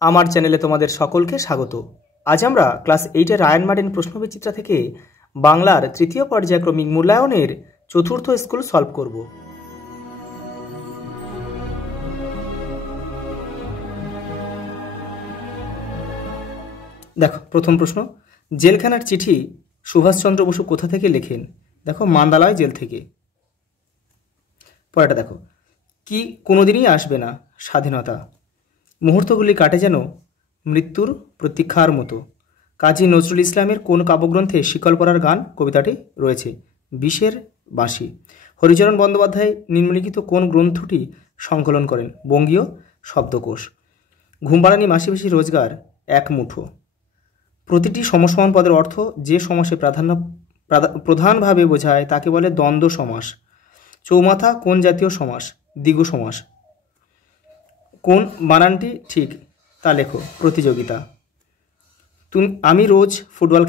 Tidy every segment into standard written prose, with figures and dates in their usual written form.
আমার চ্যানেলে তোমাদের সকলকে স্বাগত। আজ আমরা ক্লাস 8-এর রায়ান মার্টিন প্রশ্নবিচিত্রা থেকে বাংলার তৃতীয় পর্যায়ক্রমিক মূল্যায়নের চতুর্থ স্কুল সলভ করব। দেখো প্রথম প্রশ্ন, জেলখানার চিঠি সুভাষচন্দ্র বসু কোথা থেকে লেখেন? দেখো মান্দালয় জেল থেকে। পরেরটা দেখো, কি কোনোদিনই আসবে না স্বাধীনতা, মুহূর্তগুলি কাটে যেন মৃত্যুর প্রতীক্ষার মতো। কাজী নজরুল ইসলামের কোন কাব্যগ্রন্থে শিকলপরার গান কবিতাটি রয়েছে? বিষের বাঁশি। হরিচরণ বন্দ্যোপাধ্যায় নিম্নলিখিত কোন গ্রন্থটি সংকলন করেন? বঙ্গীয় শব্দকোষ। ঘুমপাড়ানি মাসি বেশি রোজগার এক মুঠো। প্রতিটি সমসমান পদের অর্থ যে সমাসে প্রধানভাবে বোঝায় তাকে বলে দ্বন্দ্ব সমাস। চৌমাথা কোন জাতীয় সমাস? দ্বিগু সমাস। কোন বানানটি ঠিক তা লেখো। প্রতিযোগিতা। আমি রোজ ফুটবল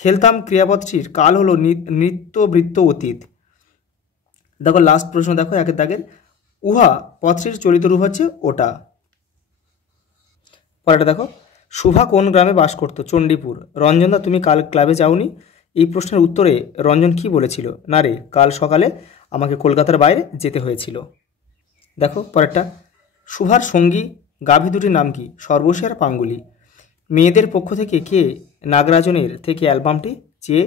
খেলতাম ক্রিয়াপদটির কাল হলো নৃত্য বৃত্ত অতীত। দেখো লাস্ট প্রশ্ন, দেখো একের দাগের, উহা পদটির চলিত রূপ হচ্ছে ওটা। পরেরটা দেখো, শুভা কোন গ্রামে বাস করতো? চণ্ডীপুর। রঞ্জনদা তুমি কাল ক্লাবে যাওনি? এই প্রশ্নের উত্তরে রঞ্জন কি বলেছিল? না রে, কাল সকালে আমাকে কলকাতার বাইরে যেতে হয়েছিল। দেখো পরেরটা, শুভার সঙ্গী গাভী দুটির নাম কি? সর্বশী আর পাঙ্গুলি। মেয়েদের পক্ষ থেকে কে নাগরাজনের থেকে অ্যালবামটি চেয়ে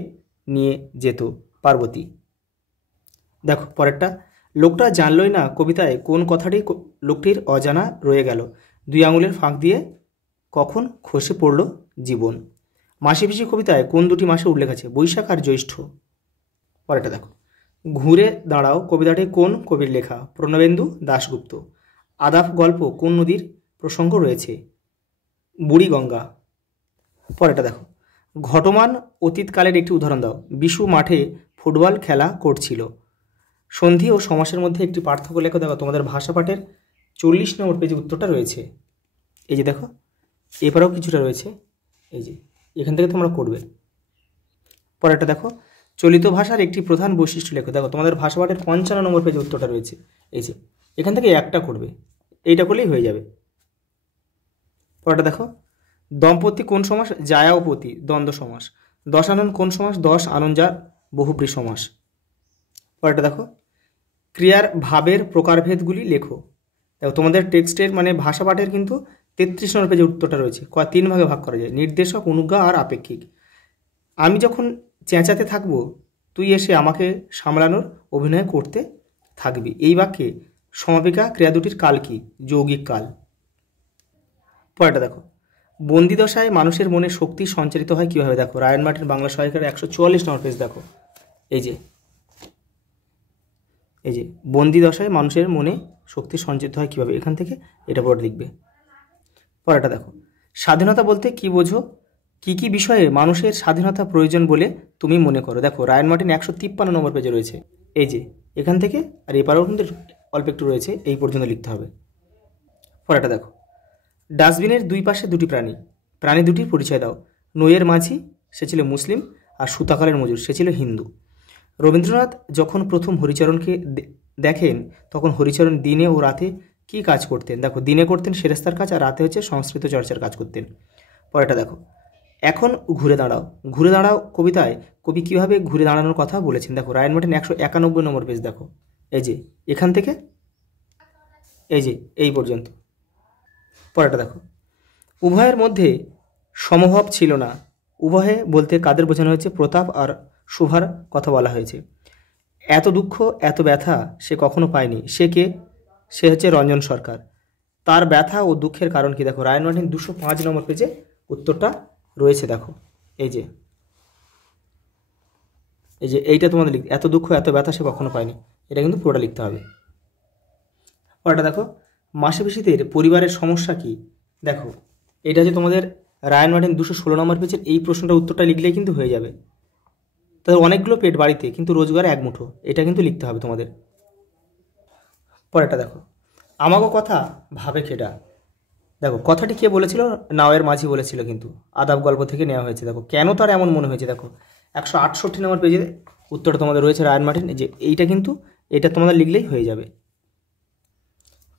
নিয়ে যেত? পার্বতী। দেখো পরেরটা, লোকটা জানলই না কবিতায় কোন কথাটি লোকটির অজানা রয়ে গেল? দুই আঙুলের ফাঁক দিয়ে কখন খসে পড়ল জীবন। মাসি পিসি কবিতায় কোন দুটি মাসে উল্লেখ আছে? বৈশাখ আর জ্যৈষ্ঠ। পরেরটা দেখো, ঘুরে দাঁড়াও কবিতাটি কোন কবির লেখা? প্রণবেন্দু দাশগুপ্ত। আদাব গল্প কোন নদীর প্রসঙ্গ রয়েছে? বুড়িগঙ্গা। পরেরটা দেখো, ঘটমান অতীতকালের একটি উদাহরণ দাও। বিশু মাঠে ফুটবল খেলা করছিল। সন্ধি ও সমাসের মধ্যে একটি পার্থক্য লেখো। দেখো তোমাদের ভাষা পাঠের 40 নম্বর পেজে উত্তরটা রয়েছে। এই যে দেখো, এবারেও কিছুটা রয়েছে, এই যে এখান থেকে তোমরা করবে। পরেরটা দেখো, চলিত ভাষার একটি প্রধান বৈশিষ্ট্য লেখো। দেখো তোমাদের ভাষা পাঠের 55 নম্বর পেজে উত্তরটা রয়েছে। এই যে এখান থেকে একটা করবে, এইটা করলেই হয়ে যাবে। পরেরটা দেখো, দম্পতি কোন সমাস? জায়া ও পতি দ্বন্দ্ব সমাস। দশানন কোন সমাস? দশ আনন যা বহুব্রী সমাস। পরেরটা দেখো, ক্রিয়ার ভাবের প্রকারভেদগুলি লেখো। দেখো তোমাদের টেক্সটের মানে ভাষা পাঠের কিন্তু 33 নম্বর পেজে উত্তরটা রয়েছে। 3 ভাগে ভাগ করা যায়, নির্দেশক, অনুজ্ঞা আর আপেক্ষিক। আমি যখন চেঁচাতে থাকবো তুই এসে আমাকে সামলানোর অভিনয় করতে থাকবি। এই বাক্যে সমাপিকা ক্রিয়া দুটির কাল কি? যৌগিক কাল। পরেরটা দেখো, বন্দি দশায় মানুষের মনে শক্তি সঞ্চারিত হয় কীভাবে? দেখো রায়ান মার্টিন বাংলা সহায়িকার 144 নম্বর পেজ। দেখো এই যে বন্দি দশায় মানুষের মনে শক্তি সঞ্চারিত হয় কীভাবে, এখান থেকে এটা পরে লিখবে। পরেরটা দেখো, স্বাধীনতা বলতে কি বোঝো? কি কি বিষয়ে মানুষের স্বাধীনতা প্রয়োজন বলে তুমি মনে করো? দেখো রায়ান মার্টিন 153 নম্বর পেজে রয়েছে। এই যে এখান থেকে আর এপারেও কিন্তু অল্প একটু রয়েছে, এই পর্যন্ত লিখতে হবে। পরেরটা দেখো, ডাস্টবিনের দুই পাশে দুটি প্রাণী দুটির পরিচয় দাও। নইয়ের মাঝি সে ছিল মুসলিম, আর সুতাকালের মজুর সে ছিল হিন্দু। রবীন্দ্রনাথ যখন প্রথম হরিচরণকে দেখেন তখন হরিচরণ দিনে ও রাতে কি কাজ করতেন? দেখো দিনে করতেন সেরেস্তার কাজ, আর রাতে হচ্ছে সংস্কৃত চর্চার কাজ করতেন। পরেরটা দেখো, এখন ঘুরে দাঁড়াও কবিতায় কবি কীভাবে ঘুরে দাঁড়ানোর কথা বলেছেন? দেখো রায়ান মার্টিন 191 নম্বর পেজ। দেখো এই যে এখান থেকে এই যে এই পর্যন্ত। পরেরটা দেখো, উভয়ের মধ্যে সমভাব ছিল না। উভয়ে বলতে কাদের বোঝানো হয়েছে? প্রতাপ আর শুভার কথা বলা হয়েছে। এত দুঃখ এত ব্যথা সে কখনো পায়নি। সে কে? সে হচ্ছে রঞ্জন সরকার। তার ব্যথা ও দুঃখের কারণ কি? দেখো রায়ান মার্টিন 205 নম্বর পেজে উত্তরটা রয়েছে। দেখো এই যে এইটা তোমাদের লিখতে, এত দুঃখ এত ব্যথা সে কখনো পায়নি, এটা কিন্তু পুরোটা লিখতে হবে। পরেরটা দেখো, মাসিপিসিদের পরিবারের সমস্যা কি? দেখো এটা হচ্ছে তোমাদের রায়ান মার্টিন 216 নম্বর পেজের। এই প্রশ্নটা উত্তরটা লিখলেই কিন্তু হয়ে যাবে। তাদের অনেকগুলো পেট বাড়িতে কিন্তু রোজগার এক মুঠো, এটা কিন্তু লিখতে হবে তোমাদের। পরেরটা দেখো, আমাগো কথা ভাবে খেডা। দেখো কথাটি কে বলেছিল? নাওয়ের মাঝি বলেছিল, কিন্তু আদাব গল্প থেকে নেওয়া হয়েছে। দেখো কেন তার এমন মনে হয়েছে? দেখো 168 নম্বর পেজে উত্তরটা তোমাদের রয়েছে রায়ান মার্টিন। যে এইটা কিন্তু এটা তোমাদের লিখলেই হয়ে যাবে।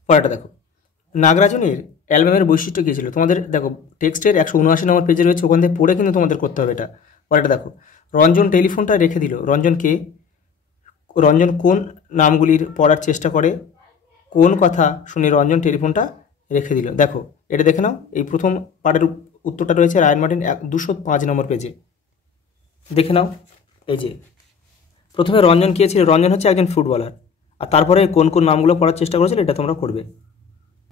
পরেরটা দেখো, নাগরাজনের অ্যালবামের বৈশিষ্ট্য কী ছিল? তোমাদের দেখো টেক্সটের 179 নম্বর পেজে রয়েছে, ওখান থেকে পড়ে কিন্তু তোমাদের করতে হবে এটা। পরেরটা দেখো, রঞ্জন টেলিফোনটা রেখে দিল। রঞ্জন কে? রঞ্জন কোন নামগুলির পড়ার চেষ্টা করে? কোন কথা শুনে রঞ্জন টেলিফোনটা রেখে দিল? দেখো এটা দেখে নাও, এই প্রথম পার্টের উত্তরটা রয়েছে রায়ন মার্টিন 205 নম্বর পেজে, দেখে নাও। এই যে প্রথমে রঞ্জন কে ছিল? রঞ্জন হচ্ছে একজন ফুটবলার, আর তারপরে কোন কোন নামগুলো পড়ার চেষ্টা করেছিল এটা তোমরা করবে।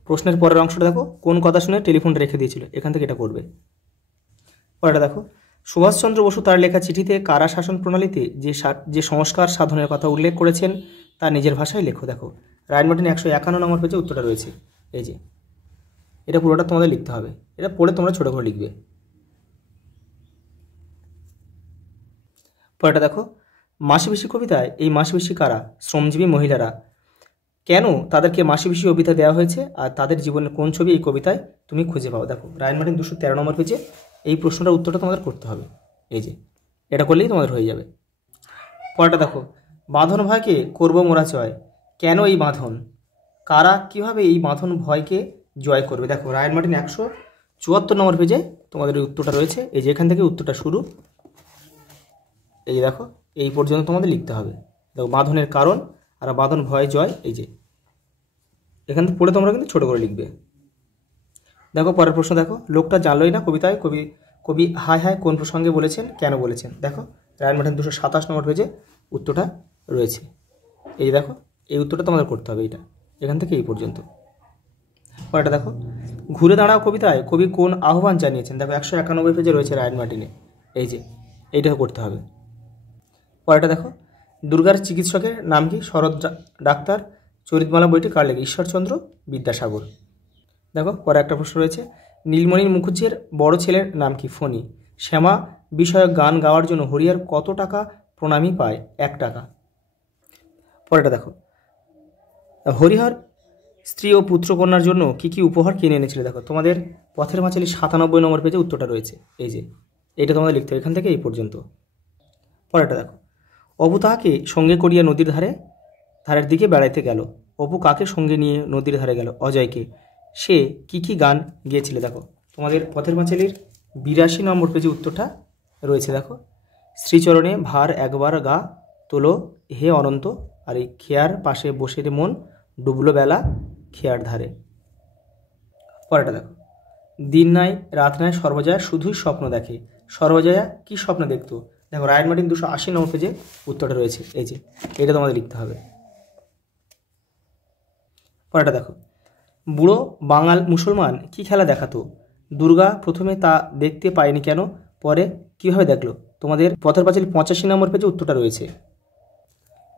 প্রশ্নের পরের অংশটা দেখো, কোন কথা শুনে টেলিফোনটা রেখে দিয়েছিল, এখান থেকে এটা করবে। পরেরটা দেখো, সুভাষচন্দ্র বসু তার লেখা চিঠিতে কারা শাসন প্রণালীতে যে সংস্কার সাধনের কথা উল্লেখ করেছেন তা নিজের ভাষায় লেখো। দেখো রায়ন মার্টিন 151 নম্বর পেজে উত্তরটা রয়েছে। এই যে এটা পুরোটা তোমাদের লিখতে হবে, এটা পড়ে তোমরা ছোটো করে লিখবে। পরেরটা দেখো, মাসিবেশি কবিতায় এই মাসিবেশি কারা? শ্রমজীবী মহিলারা। কেন তাদেরকে মাসিবেশি কবিতা দেওয়া হয়েছে আর তাদের জীবনের কোন ছবি এই কবিতায় তুমি খুঁজে পাও? দেখো রায়ন মার্টিন 213 নম্বর পেজে এই প্রশ্নটার উত্তরটা তোমাদের করতে হবে। এই যে এটা করলেই তোমাদের হয়ে যাবে। পরেরটা দেখো, বাঁধন ভয়কে করব মোরা জয়। কেন এই বাঁধন? কারা কিভাবে এই বাঁধন ভয়কে জয় করবে? দেখো রায়ন মার্টিন 174 নম্বর পেজে তোমাদের এই উত্তরটা রয়েছে। এই যে এখান থেকে উত্তরটা শুরু, এই যে দেখো এই পর্যন্ত তোমাদের লিখতে হবে। দেখো বাঁধনের কারণ আর বাঁধন ভয় জয়, এই যে এখান থেকে পড়ে তোমরা কিন্তু ছোটো করে লিখবে। দেখো পরের প্রশ্ন দেখো, লোকটা জানলই না কবিতায় কবি হায় হায় কোন প্রসঙ্গে বলেছেন, কেন বলেছেন? দেখো রায়ন মার্টিন 227 নম্বর পেজে উত্তরটা রয়েছে। এই যে দেখো এই উত্তরটা তোমাদের করতে হবে, এইটা এখান থেকে এই পর্যন্ত। পরেরটা দেখো, ঘুরে দাঁড়াও কবিতায় কবি কোন আহ্বান জানিয়েছেন? দেখো 191 পেজে রয়েছে রায়ন মার্টিনে, এই যে এইটা করতে হবে। পরেরটা দেখো, দুর্গার চিকিৎসকের নাম কি? শরৎ ডাক্তার। চরিতমালা বইটি কার লেখা? ঈশ্বরচন্দ্র বিদ্যাসাগর। দেখো পরে একটা প্রশ্ন রয়েছে, নীলমণি মুখুজ্জের বড় ছেলের নাম কি? ফণি। শ্যামা বিষয়ক গান গাওয়ার জন্য হরিহর কত টাকা প্রণামী পায়? 1 টাকা। পরেরটা দেখো, হরিহর স্ত্রী ও পুত্রকন্যার জন্য কি কি উপহার কিনে এনেছিল? দেখো তোমাদের পথের পাঁচালী 97 নম্বর পেজে উত্তরটা রয়েছে। এই যে এইটা তোমাদের লিখতে হবে এখান থেকে এই পর্যন্ত। পরেরটা দেখো, অপু তাহাকে সঙ্গে করিয়া নদীর ধারের দিকে বেড়াইতে গেল। অপু কাকে সঙ্গে নিয়ে নদীর ধারে গেল? অজয়কে। সে কি কি গান গেয়েছিল? দেখো তোমাদের পথের পাঁচালীর 82 নম্বর পেজে উত্তরটা রয়েছে। দেখো, শ্রীচরণে ভার একবার গা তোলো হে অনন্ত, আর এই খেয়ার পাশে বসে রে মন ডুবলো বেলা খেয়ার ধারে। পরেরটা দেখো, দিন নাই রাত নাই সর্বজয়া শুধুই স্বপ্ন দেখে। সর্বজয়া কি স্বপ্ন দেখতো? দেখো রায়ন মার্টিন 280 নম্বর পেজে উত্তরটা রয়েছে। এই যে এটা তোমাদের লিখতে হবে। পরেরটা দেখো, বুড়ো বাঙাল মুসলমান কি খেলা দেখাতো? দুর্গা প্রথমে তা দেখতে পায়নি কেন, পরে কিভাবে দেখলো? তোমাদের পথের পাঁচালী 85 নম্বর পেজে উত্তরটা রয়েছে।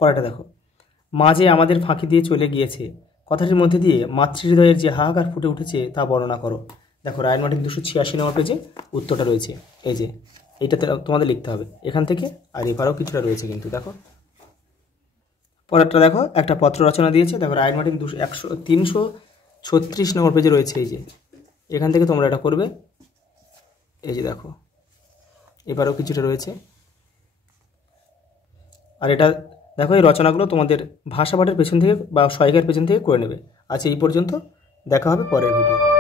পরেরটা দেখো, মা যে আমাদের ফাঁকি দিয়ে চলে গিয়েছে কথাটির মধ্যে দিয়ে মাতৃহৃদয়ের যে হাহাকার ফুটে উঠেছে তা বর্ণনা করো। দেখো রায়ন মার্টিন 286 নম্বর পেজে উত্তরটা রয়েছে। এই যে এইটাতে তোমাদের লিখতে হবে এখান থেকে, আর এবারেও কিছুটা রয়েছে কিন্তু। দেখো পরেরটা দেখো, একটা পত্র রচনা দিয়েছে। দেখো রায়ন মার্টিন 336 নম্বর পেজে রয়েছে। এই যে এখান থেকে তোমরা এটা করবে। এই যে দেখো এবারেও কিছুটা রয়েছে, আর এটা দেখো এই রচনাগুলো তোমাদের ভাষাপাঠের পেছন থেকে বা সহায়িকার পেছন থেকে করে নেবে। আচ্ছা এই পর্যন্ত, দেখা হবে পরের ভিডিও।